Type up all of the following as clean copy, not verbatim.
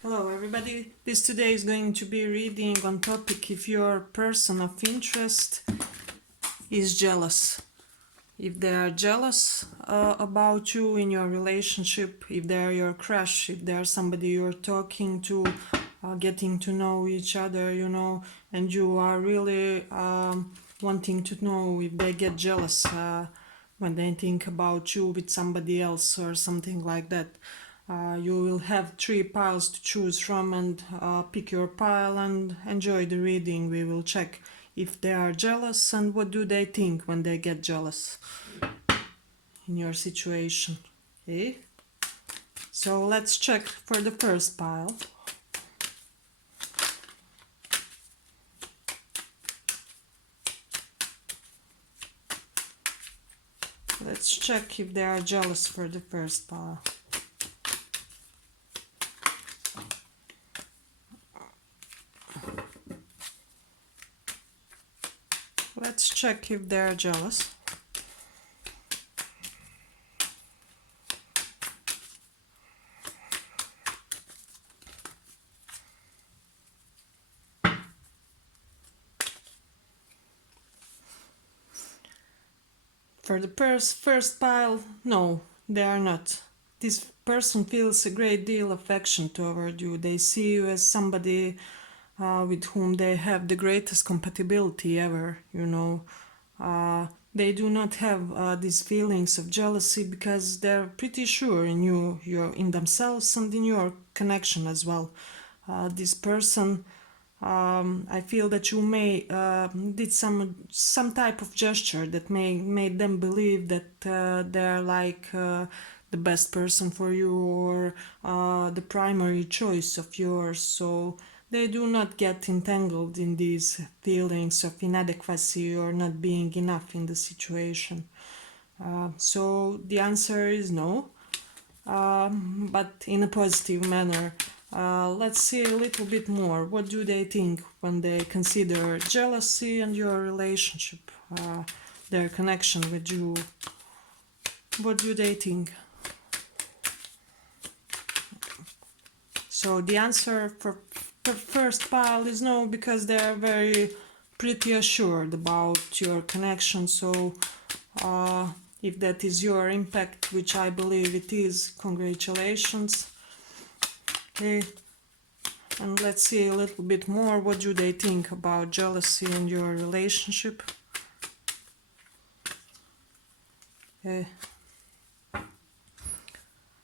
Hello everybody, this today is going to be reading on topic if your person of interest is jealous. If they are jealous about you in your relationship, if they are your crush, if they are somebody you're talking to, getting to know each other, and you are really wanting to know if they get jealous when they think about you with somebody else or something like that. You will have 3 piles to choose from and pick your pile and enjoy the reading. We will check if they are jealous and what do they think when they get jealous in your situation. Okay, so let's check for the first pile. Let's check if they are jealous for the first pile. Let's check if they are jealous. For the first pile, no, they are not. This person feels a great deal of affection toward you. They see you as somebody with whom they have the greatest compatibility ever, They do not have these feelings of jealousy because they're pretty sure in you're in themselves and in your connection as well. This person, I feel that you may did some type of gesture that made them believe that they're like the best person for you or the primary choice of yours. So they do not get entangled in these feelings of inadequacy or not being enough in the situation. So the answer is no, but in a positive manner. Let's see a little bit more. What do they think when they consider jealousy and your relationship, their connection with you? What do they think? So the answer for the first pile is no, because they are very pretty assured about your connection. So if that is your impact, which I believe it is, congratulations. Okay, and let's see a little bit more. What do they think about jealousy in your relationship? Okay.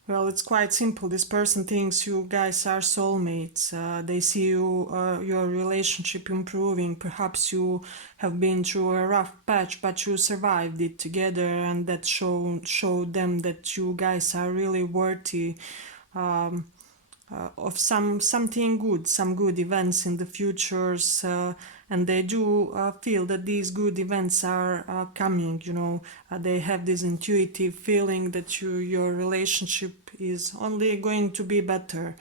Well, it's quite simple. This person thinks you guys are soulmates. They see your relationship improving. Perhaps you have been through a rough patch, but you survived it together, and that showed them that you guys are really worthy of something good, some good events in the futures, and they do feel that these good events are coming. They have this intuitive feeling that your relationship is only going to be better.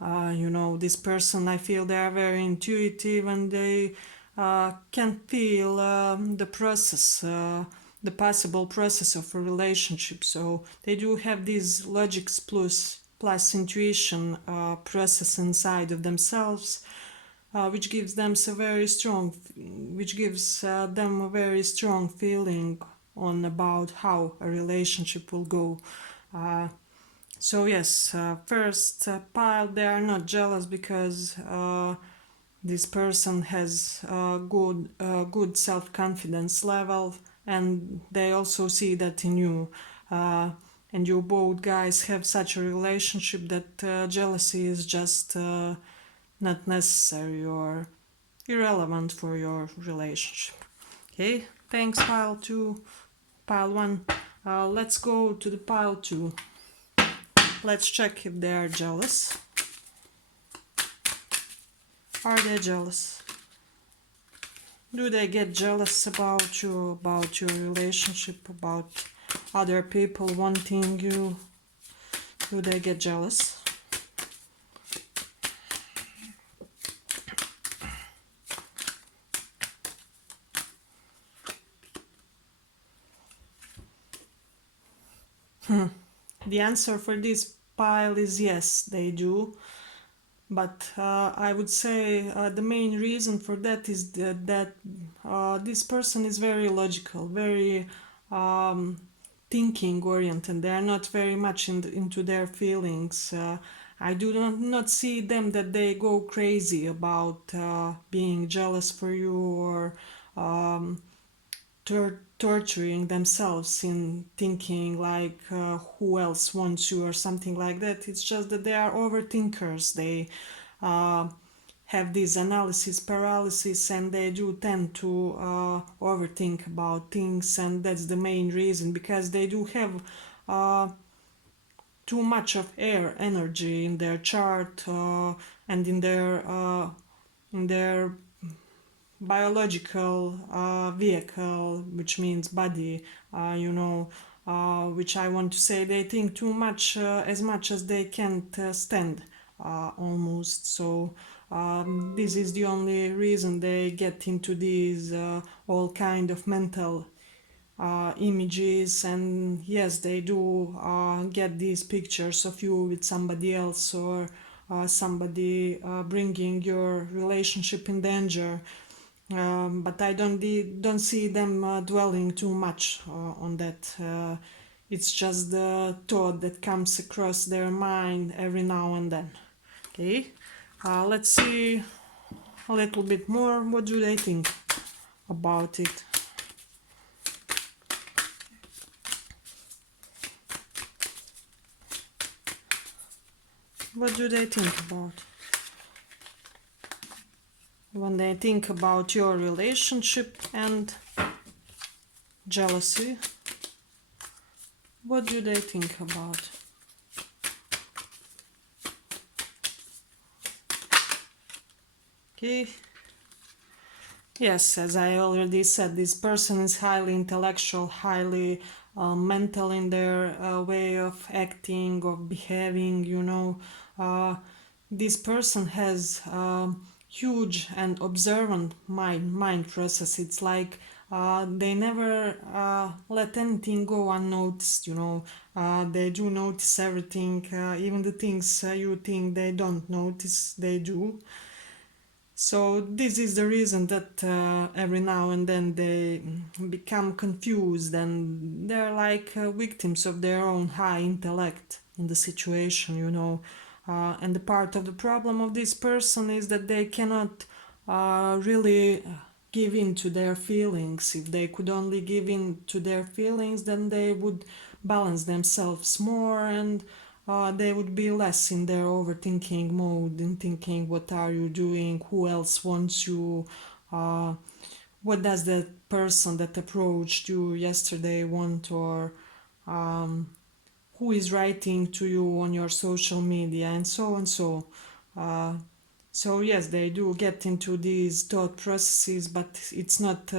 This person, I feel they are very intuitive and they can feel the process. The possible process of a relationship. So they do have these logics plus intuition process inside of themselves, which gives them a very strong feeling on about how a relationship will go. So yes, first pile, they are not jealous because this person has good self-confidence level, and they also see that in you. And you both guys have such a relationship that jealousy is just not necessary or irrelevant for your relationship. Okay, thanks pile 2. Pile 1. Let's go to the pile 2. Let's check if they are jealous. Are they jealous? Do they get jealous about you, about your relationship, about other people wanting you? Do they get jealous? The answer for this pile is yes, they do. But I would say the main reason for that is that this person is very logical, very um, thinking oriented. They are not very much into their feelings. I do not see them that they go crazy about being jealous for you or um, torturing themselves in thinking like who else wants you or something like that. It's just that they are overthinkers. They uh, have this analysis paralysis and they do tend to overthink about things, and that's the main reason, because they do have uh, too much of air energy in their chart and in their biological vehicle, which means body, which I want to say they think too much, as much as they can't stand, almost. So this is the only reason they get into these all kind of mental images, and yes, they do get these pictures of you with somebody else, or somebody bringing your relationship in danger. But I don't see them dwelling too much on that. It's just the thought that comes across their mind every now and then. Okay, let's see a little bit more. What do they think about it? What do they think about when they think about your relationship and jealousy? What do they think about? Okay. Yes, as I already said, this person is highly intellectual, highly mental in their way of acting, of behaving, This person has huge and observant mind process. It's like they never let anything go unnoticed, They do notice everything, even the things you think they don't notice, they do. So this is the reason that every now and then they become confused, and they're like victims of their own high intellect in the situation, and the part of the problem of this person is that they cannot really give in to their feelings. If they could only give in to their feelings, then they would balance themselves more, and they would be less in their overthinking mode and thinking, what are you doing? Who else wants you? Uh, what does that person that approached you yesterday want? Or who is writing to you on your social media? And so and so. Uh, so yes, they do get into these thought processes, but it's not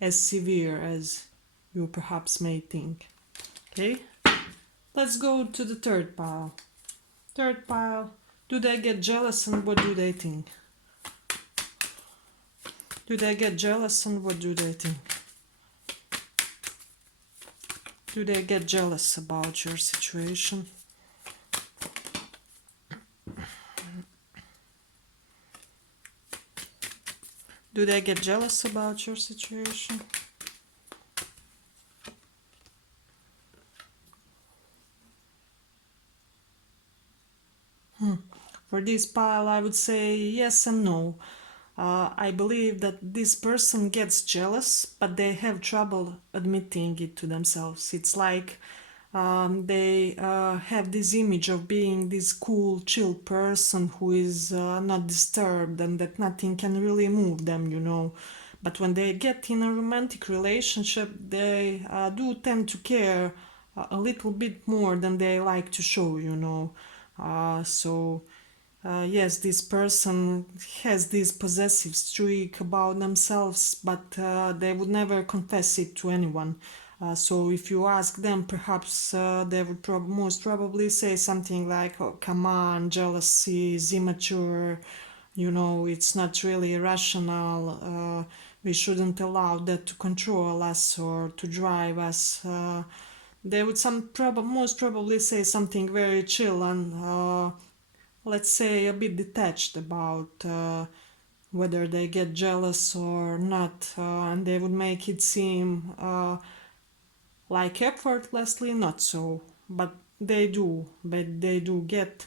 as severe as you perhaps may think. Okay, let's go to the third pile. Third pile, do they get jealous and what do they think? Do they get jealous and what do they think? Do they get jealous about your situation? Do they get jealous about your situation? For this pile, I would say yes and no. I believe that this person gets jealous, but they have trouble admitting it to themselves. It's like they have this image of being this cool, chill person who is not disturbed and that nothing can really move them. But when they get in a romantic relationship, they do tend to care a little bit more than they like to show. So yes, this person has this possessive streak about themselves, but they would never confess it to anyone. So if you ask them, perhaps they would most probably say something like, "Oh, come on, jealousy is immature. It's not really rational. We shouldn't allow that to control us or to drive us." They would most probably say something very chill and let's say, a bit detached about whether they get jealous or not, and they would make it seem like effortlessly, not so, but they do get,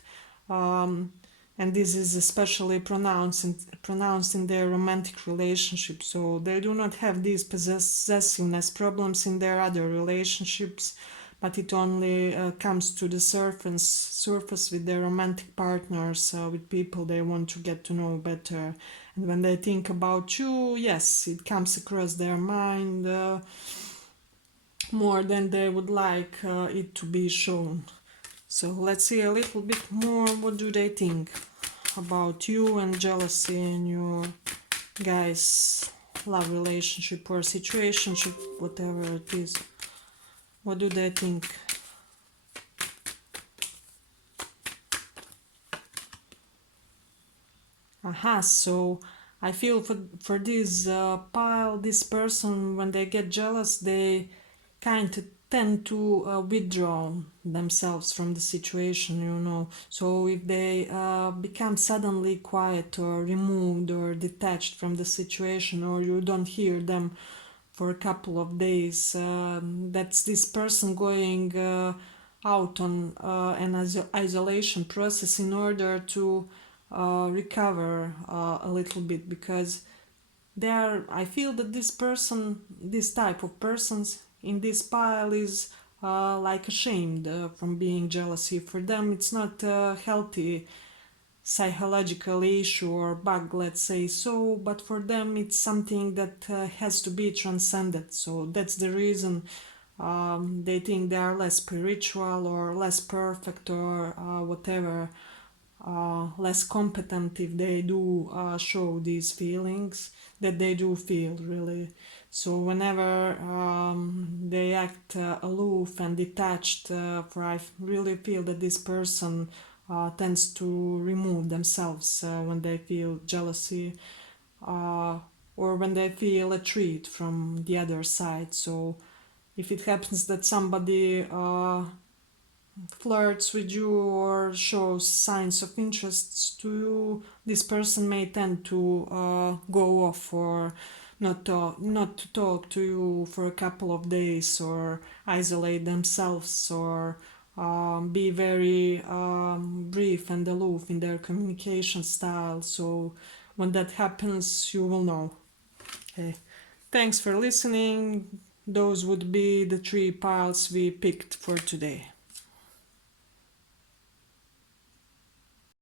um, and this is especially pronounced in their romantic relationship. So they do not have these possessiveness problems in their other relationships, but it only comes to the surface with their romantic partners, with people they want to get to know better. And when they think about you, yes, it comes across their mind more than they would like it to be shown. So let's see a little bit more. What do they think about you and jealousy in your guys' love relationship or situationship, whatever it is? What do they think? Aha, so I feel for this pile, this person, when they get jealous, they kind of tend to withdraw themselves from the situation, you know. So if they become suddenly quiet or removed or detached from the situation, or you don't hear them for a couple of days, that's this person going out on an isolation process in order to recover a little bit, because there I feel that this type of persons in this pile is like ashamed from being jealousy. For them it's not a healthy psychological issue or bug, let's say so, but for them it's something that has to be transcended. So that's the reason they think they are less spiritual or less perfect or whatever, less competent if they do show these feelings that they do feel, really. So whenever they act aloof and detached, for I really feel that this person tends to remove themselves when they feel jealousy, uh, or when they feel a treat from the other side. So if it happens that somebody flirts with you or shows signs of interest to you, this person may tend to go off or not to talk to you for a couple of days, or isolate themselves, or be very brief and aloof in their communication style. So when that happens, you will know. Okay. Thanks for listening. Those would be the three piles we picked for today.